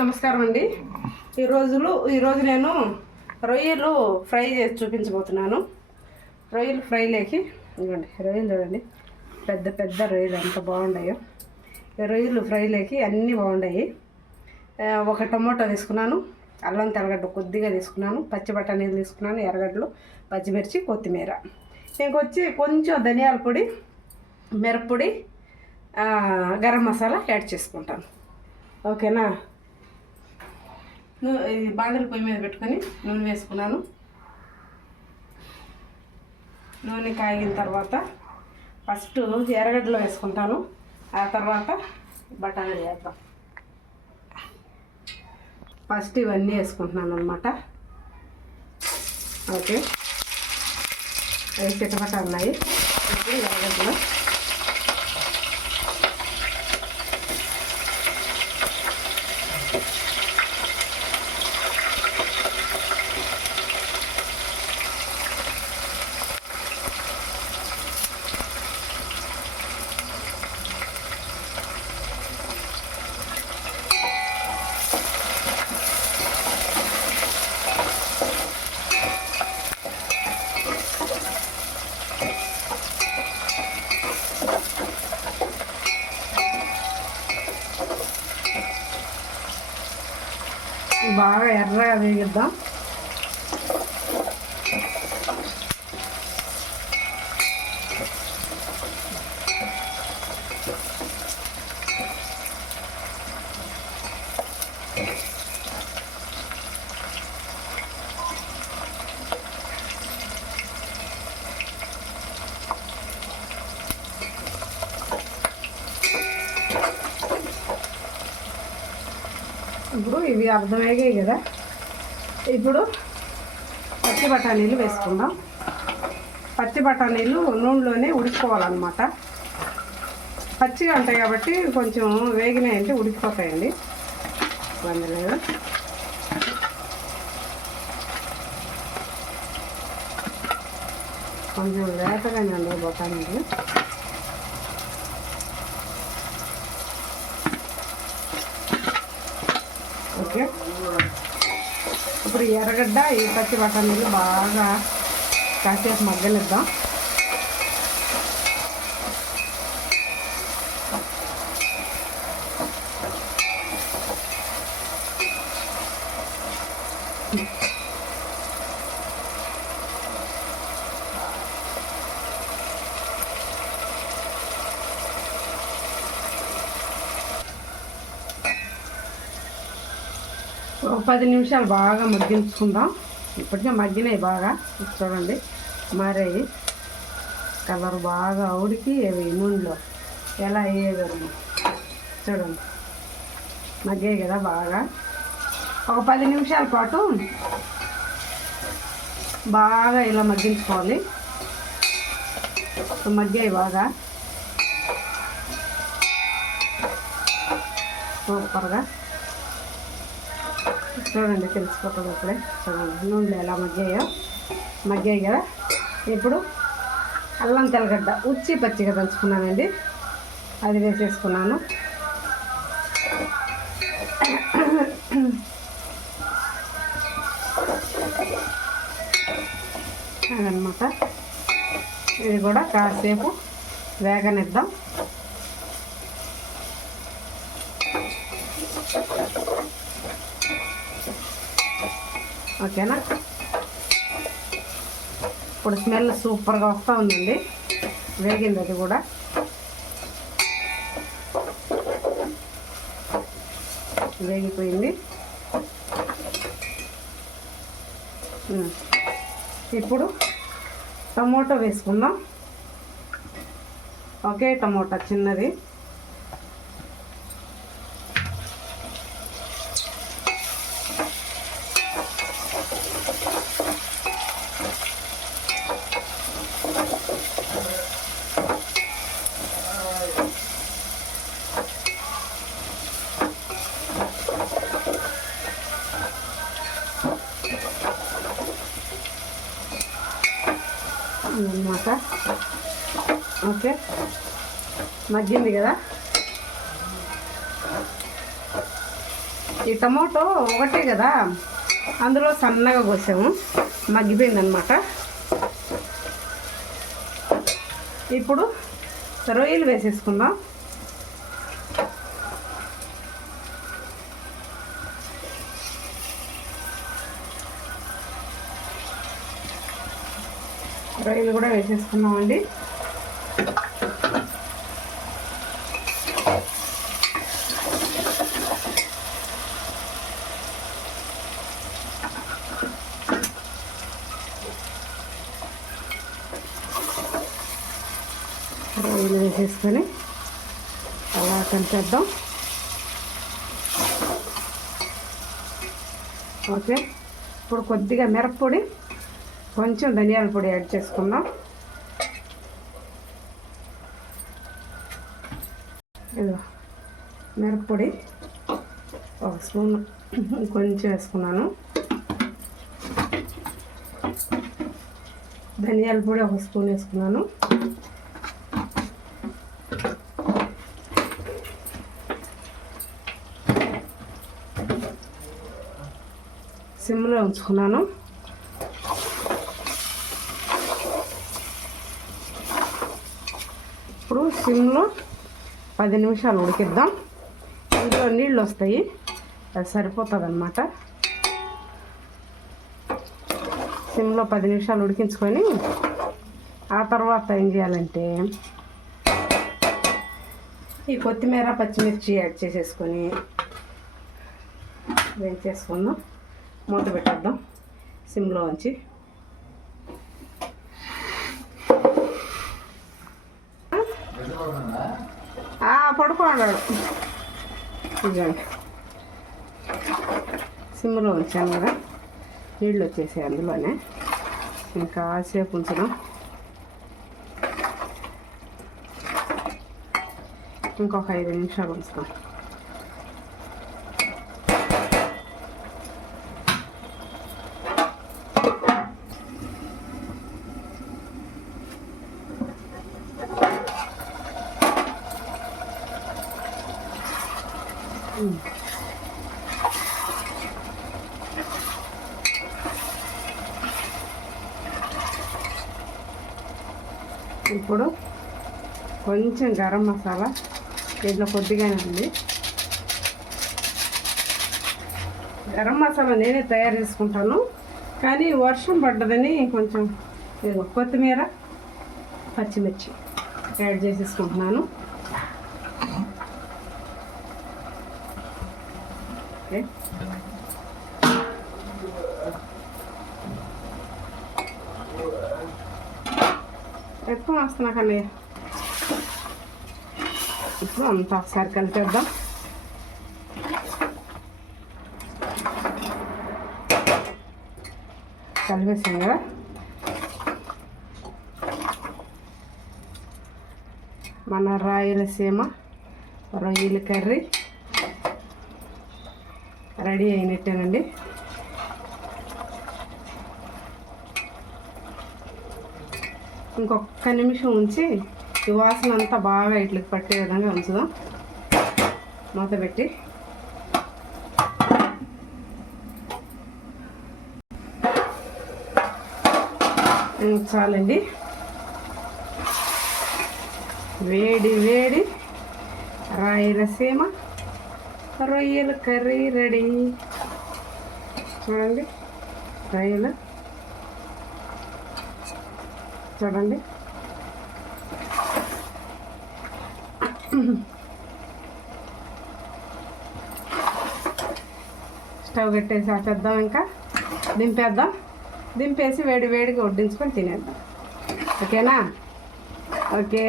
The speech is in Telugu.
నమస్కారం అండి ఈ రోజులు ఈరోజు నేను రొయ్యలు ఫ్రై చేసి చూపించబోతున్నాను. రొయ్యలు ఫ్రైలోకి ఇవ్వండి రొయ్యలు చూడండి. పెద్ద పెద్ద రొయ్యలు ఎంత బాగున్నాయో ఈ రొయ్యలు ఫ్రైలోకి అన్నీ బాగున్నాయి ఒక టమోటా తీసుకున్నాను. అల్లం తెల్లగడ్డ కొద్దిగా తీసుకున్నాను. పచ్చి బఠానీలు తీసుకున్నాను ఎర్రగడ్డలు పచ్చిమిర్చి కొత్తిమీర. ఇంకొచ్చి కొంచెం ధనియాల పొడి మిరప్పొడి గరం మసాలా యాడ్ చేసుకుంటాను. ఓకేనా? ఇది బాండల పొయ్యి మీద పెట్టుకొని నూనె వేసుకున్నాను. నూనె కాగిన తర్వాత ఫస్ట్ ఎర్రగడ్డలు వేసుకుంటాను. ఆ తర్వాత బఠానీలు వేద్దాం. ఫస్ట్ ఇవన్నీ వేసుకుంటున్నాను అనమాట ఓకే. అవి చిటపట ఉన్నాయి. ఇప్పుడు ఎర్రగడ్డలు. బాగా ఎర్రగా వేగిద్దాం. ఇప్పుడు ఇవి అర్థమయ్యాయి కదా. ఇప్పుడు పచ్చి బఠానీలు వేసుకుందాం. పచ్చి బఠానీలు నూనెలోనే ఉడికిపోవాలన్నమాట. పచ్చిగా ఉంటాయి కాబట్టి కొంచెం వేగినాయంటే ఉడికిపోతాయండి. ఇబ్బంది లేదు. కొంచెం లేతగానే ఉండవు బఠానీలు. ఓకే. ఇప్పుడు ఎర్రగడ్డ ఈ పచ్చి బఠానీలు బాగా కాసేపు మగ్గనిద్దాం. ఒక పది నిమిషాలు బాగా మగ్గించుకుందాం. ఇప్పటికే మగ్గినాయి బాగా. చూడండి. మారాయి కలర్ బాగా ఉడికి అవి నూనెలో. ఎలా అయ్యేది చూడండి. మగ్గాయి కదా బాగా. ఒక పది నిమిషాల పాటు బాగా ఇలా మగ్గించుకోవాలి. మగ్గాయి బాగా. సూపర్గా చూడండి తెలిసిపోతుంది అప్పుడే చూడండి నూనెలు ఎలా మగ్గాయో మగ్గాయి కదా ఇప్పుడు అల్లం తెల్లగడ్డ ఉచ్చి పచ్చిగా దంచుకున్నానండి. అది వేసేసుకున్నాను. అదనమాట ఇది కూడా కాసేపు వేగనిద్దాం. ఓకేనా? ఇప్పుడు స్మెల్ సూపర్గా వస్తూ ఉందండి. వేగింది అది కూడా. వేగిపోయింది. ఇప్పుడు టమోటో వేసుకుందాం. ఒకే టమోటా చిన్నది. ఓకే. మగ్గింది కదా? ఈ టమాటో ఒకటే కదా? అందులో సన్నగా కోసాము. మగ్గిపోయిందనమాట ఇప్పుడు రొయ్యలు వేసేసుకుందాం. రొయ్యలు కూడా వేసేసుకున్నామండి. రొయ్యలు వేసేసుకొని అలా కలిపేద్దాం. ఓకే. ఇప్పుడు కొద్దిగా మిరప్పొడి కొంచెం ధనియాల పొడి యాడ్ చేసుకుందాం. ఇదిగో మిరప్పొడి ఒక స్పూన్ కొంచెం వేసుకున్నాను. ధనియాల పొడి ఒక స్పూన్ వేసుకున్నాను. సిమ్లో ఉంచుకున్నాను. ఇప్పుడు సిమ్లో పది నిమిషాలు ఉడికిద్దాం. ఇందులో నీళ్ళు వస్తాయి. అది సరిపోతుంది అనమాట సిమ్లో పది నిమిషాలు ఉడికించుకొని ఆ తర్వాత ఏం చేయాలంటే ఈ కొత్తిమీర పచ్చిమిర్చి యాడ్ చేసేసుకొని వేయించేసుకుందాం మూత పెట్టేద్దాం సిమ్లో ఉంచి ఆ, సిమ్లో ఉంచాను కదా. నీళ్ళు వచ్చేసాయి అందులోనే. ఇంకా సేపు ఉంచడం ఇంకొక ఐదు నిమిషాలు ఉంచుతాం ఇప్పుడు కొంచెం గరం మసాలా దీంట్లో కొద్దిగానే ఉంది గరం మసాలా నేనే తయారు చేసుకుంటాను. కానీ వర్షం పడ్డదని కొంచెం కొత్తిమీర పచ్చిమిర్చి యాడ్ చేసేసుకుంటున్నాను. ఓకే. ఎక్కువ వస్తున్నా కానీ ఇప్పుడు అంతా ఒకసారి కలిపేద్దాం. కలిపేసాం కదా? మన రాయలసీమ రొయ్యల కర్రీ. రెడీ అయినట్టేనండి. ఇంకొక నిమిషం ఉంచి ఈ వాసన అంతా బాగా ఇట్లకి పట్టే విధంగా ఉంచుదాం. మూత పెట్టి. చాలండి. వేడి వేడి రాయలసీమ రొయ్యల కర్రీ రెడీ. చూడండి. రొయ్యలు చూడండి. స్టవ్ కట్టేసి ఆపేద్దాం ఇంకా. దింపేద్దాం. దింపేసి వేడి వేడిగా వడ్డించుకొని తినేద్దాం. ఓకేనా? ఓకే.